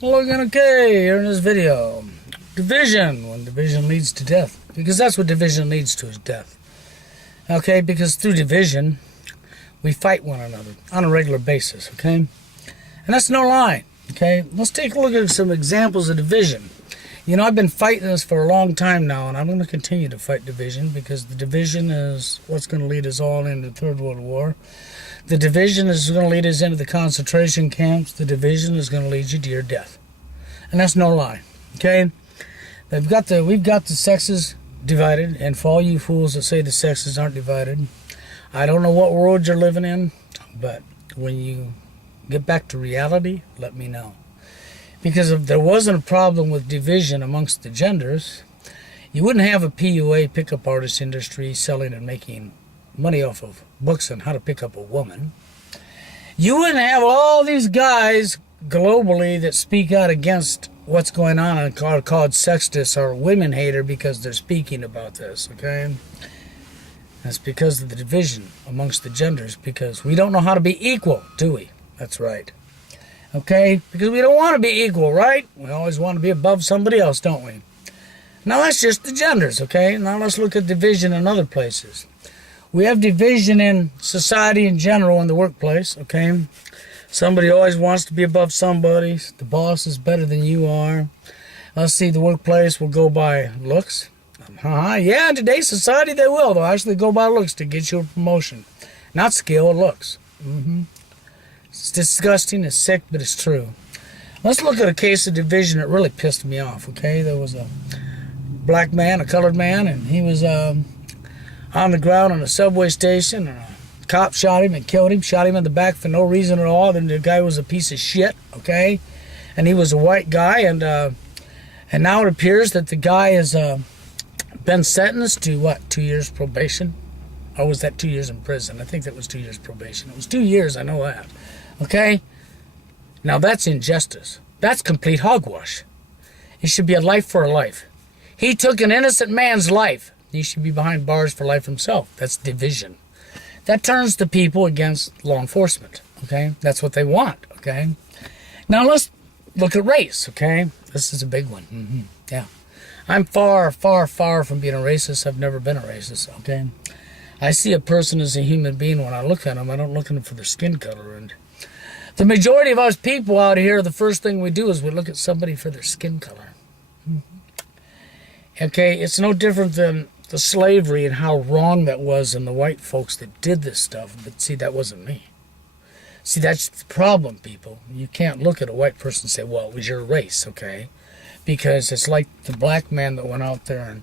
Looking okay here in this video. Division, when division leads to death. Because that's what division leads to, is death. Okay, because through division, we fight one another on a regular basis, okay? And that's no lie, okay? Let's take a look at some examples of division. You know, I've been fighting this for a long time now, and I'm going to continue to fight division because the division is what's going to lead us all into the Third World War. The division is going to lead us into the concentration camps. The division is going to lead you to your death. And that's no lie, okay? We've got the sexes divided, and for all you fools that say the sexes aren't divided, I don't know what world you're living in, but when you get back to reality, let me know. Because if there wasn't a problem with division amongst the genders, you wouldn't have a PUA pickup artist industry selling and making money off of books on how to pick up a woman. You wouldn't have all these guys globally that speak out against what's going on and called sexist or women hater because they're speaking about this, okay? That's because of the division amongst the genders, because we don't know how to be equal, do we? That's right. Okay? Because we don't want to be equal, right? We always want to be above somebody else, don't we? Now that's just the genders, okay? Now let's look at division in other places. We have division in society in general, in the workplace, okay? Somebody always wants to be above somebody. The boss is better than you are. Let's see, the workplace will go by looks. Yeah, in today's society they will. They'll actually go by looks to get you a promotion. Not skill, looks. It's disgusting, it's sick, but it's true. Let's look at a case of division that really pissed me off, okay? There was a black man, a colored man, and he was on the ground in a subway station, and a cop shot him and killed him, shot him in the back for no reason at all. Then the guy was a piece of shit, okay? And he was a white guy, and now it appears that the guy has been sentenced to, what, 2 years probation? Or was that 2 years in prison? I think that was 2 years probation. It was 2 years, I know that. Okay? Now that's injustice. That's complete hogwash. It should be a life for a life. He took an innocent man's life. He should be behind bars for life himself. That's division. That turns the people against law enforcement, okay? That's what they want, okay? Now let's look at race, okay? This is a big one, yeah. I'm far, far, far from being a racist. I've never been a racist, okay? I see a person as a human being when I look at them. I don't look at them for their skin color. And the majority of us people out here, the first thing we do is we look at somebody for their skin color. Okay, it's no different than the slavery and how wrong that was and the white folks that did this stuff. But see, that wasn't me. See, that's the problem, people. You can't look at a white person and say, well, it was your race, okay? Because it's like the black man that went out there and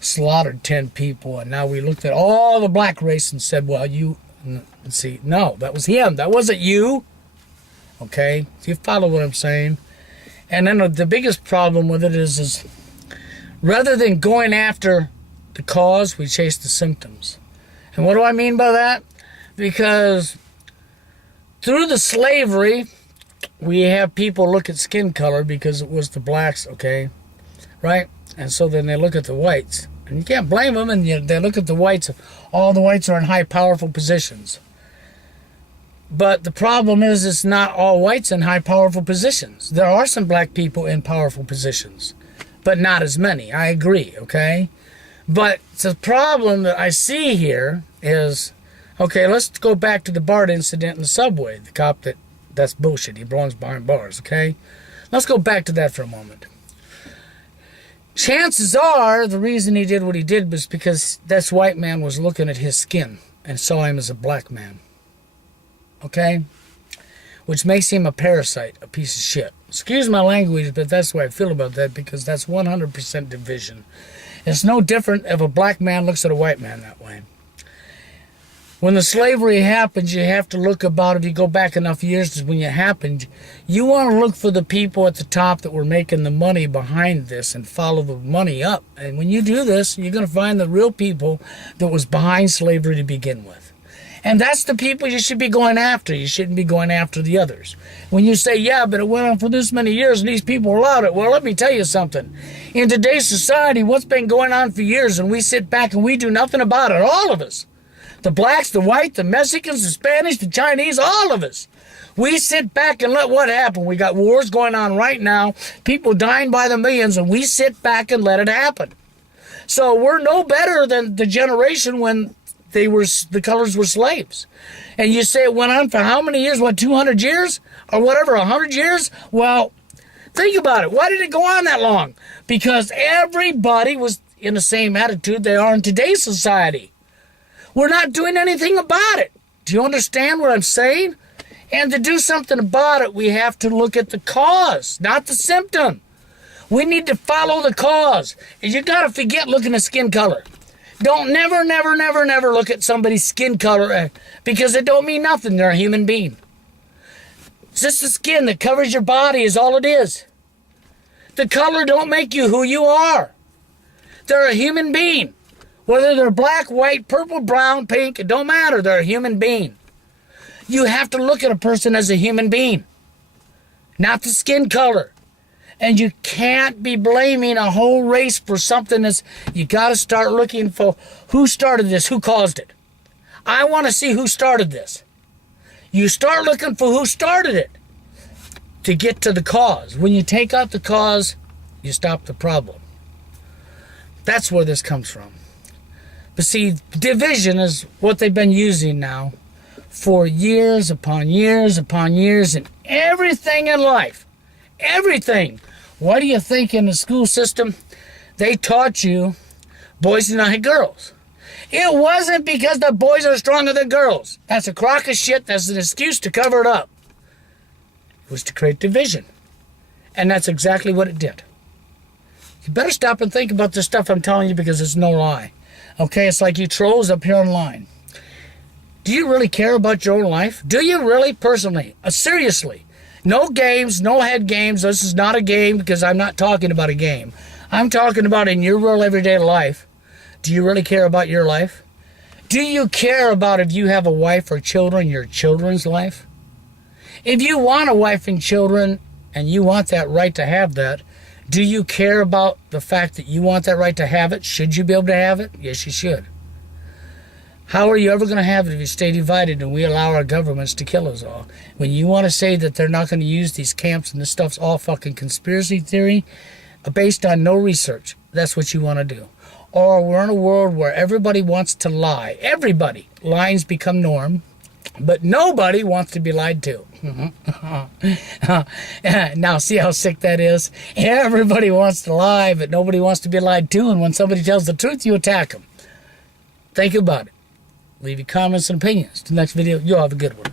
slaughtered 10 people, and now we looked at all the black race and said, well, you, see, no, that was him. That wasn't you, okay? Do you follow what I'm saying? And then the biggest problem with it is rather than going after the cause, we chase the symptoms. And what do I mean by that? Because through the slavery, we have people look at skin color because it was the blacks, okay? Right? And so then they look at the whites. And you can't blame them, and they look at the whites. All the whites are in high, powerful positions. But the problem is it's not all whites in high, powerful positions. There are some black people in powerful positions, but not as many. I agree, okay? But the problem that I see here is, okay, let's go back to the BART incident in the subway. The cop that's bullshit. He belongs behind bars, okay? Let's go back to that for a moment. Chances are the reason he did what he did was because this white man was looking at his skin and saw him as a black man. Okay? Which makes him a parasite, a piece of shit. Excuse my language, but that's the way I feel about that, because that's 100% division. It's no different if a black man looks at a white man that way. When the slavery happens, you have to look about, if you go back enough years to when it happened, you want to look for the people at the top that were making the money behind this and follow the money up. And when you do this, you're going to find the real people that was behind slavery to begin with. And that's the people you should be going after. You shouldn't be going after the others. When you say, yeah, but it went on for this many years and these people allowed it. Well, let me tell you something. In today's society, what's been going on for years, and we sit back and we do nothing about it, all of us. The blacks, the white, the Mexicans, the Spanish, the Chinese, all of us. We sit back and let what happen. We got wars going on right now, people dying by the millions, and we sit back and let it happen. So we're no better than the generation when the colors were slaves. And you say it went on for how many years? What, 200 years? Or whatever, 100 years? Well, think about it. Why did it go on that long? Because everybody was in the same attitude they are in today's society. We're not doing anything about it. Do you understand what I'm saying? And to do something about it, we have to look at the cause, not the symptom. We need to follow the cause. And you got to forget looking at skin color. Don't never look at somebody's skin color because it don't mean nothing. They're a human being. It's just the skin that covers your body is all it is. The color don't make you who you are. They're a human being. Whether they're black, white, purple, brown, pink, it don't matter. They're a human being. You have to look at a person as a human being, not the skin color. And you can't be blaming a whole race for something that's... You got to start looking for who started this, who caused it. I want to see who started this. You start looking for who started it to get to the cause. When you take out the cause, you stop the problem. That's where this comes from. But see, division is what they've been using now for years upon years upon years in everything in life. Everything. Why do you think in the school system they taught you boys do not hit girls? It wasn't because the boys are stronger than girls. That's a crock of shit. That's an excuse to cover it up. It was to create division. And that's exactly what it did. You better stop and think about this stuff I'm telling you because it's no lie. Okay, it's like you trolls up here online. Do you really care about your own life? Do you really, personally? Seriously. No games, no head games. This is not a game because I'm not talking about a game. I'm talking about in your real everyday life. Do you really care about your life? Do you care about if you have a wife or children, your children's life? If you want a wife and children and you want that right to have that, do you care about the fact that you want that right to have it? Should you be able to have it? Yes, you should. How are you ever going to have it if you stay divided and we allow our governments to kill us all? When you want to say that they're not going to use these camps and this stuff's all fucking conspiracy theory based on no research, that's what you want to do. Or we're in a world where everybody wants to lie. Everybody. Lying's become norm. But nobody wants to be lied to. Now, see how sick that is? Everybody wants to lie, but nobody wants to be lied to. And when somebody tells the truth, you attack them. Think about it. Leave your comments and opinions. The next video, you'll have a good one.